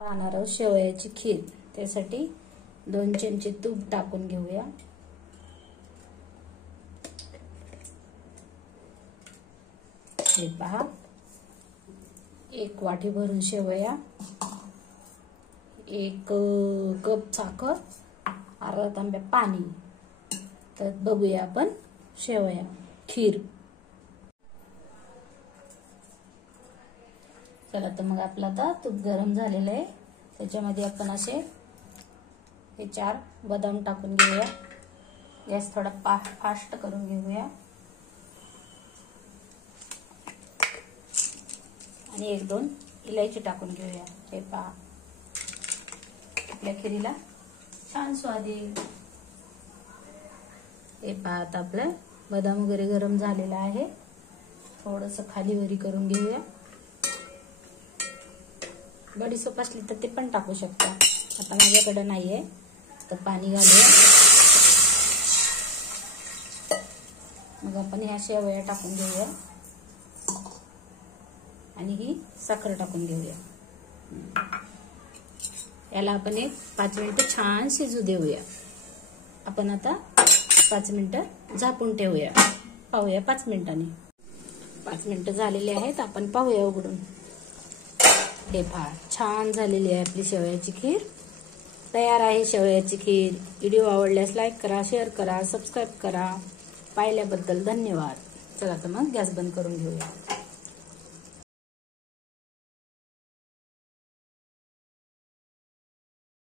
पाहणार आहोत शेवयाची खीर। त्यासाठी 2 चमचे तूप टाकून घेऊया। हे पहा, 1 वाटी भरून शेवया, 1 कप साखर, अर्धा तांब्या पाणी। तर बघूया आपण शेवया खीर। चला तर मग आपला आता तूप गरम झालेलं आहे। त्याच्यामध्ये आपण असे हे 4 बदाम टाकून घेऊया। गॅस थोडा फास्ट करून घेऊया आणि 1-2 इलायची टाकून घेऊया। हे पहा, आपल्या खिरीला छान स्वाद येईल। हे पहा, आता आपलं बदाम वगैरे गरम झालेला आहे। थोडंसं खाली वरी करून घेऊया। बडीशेप असली तर ते पण टाकू शकता, आता माझ्याकडे नाहीये। तर पाणी घालूया, मग आपण ह्या शेवया टाकून घेऊया आणि ही साखर टाकून घेऊया। याला आपण 5 मिनिटं छान शिजू देऊया। आपण आता 5 मिनिटं झाकून ठेवूया। पाहूया 5 मिनिटांनी। 5 मिनिटं झालेली आहेत, आपण पाहूया उघडून। हे पहा, छान झालेली आहे आपली शेवयाची खीर। तयार आहे शेवयाची खीर। व्हिडिओ आवडल्यास लाईक करा, शेअर करा, सबस्क्राईब करा। पाहिल्याबद्दल धन्यवाद। चला तर मग गॅस बंद करून घेऊया।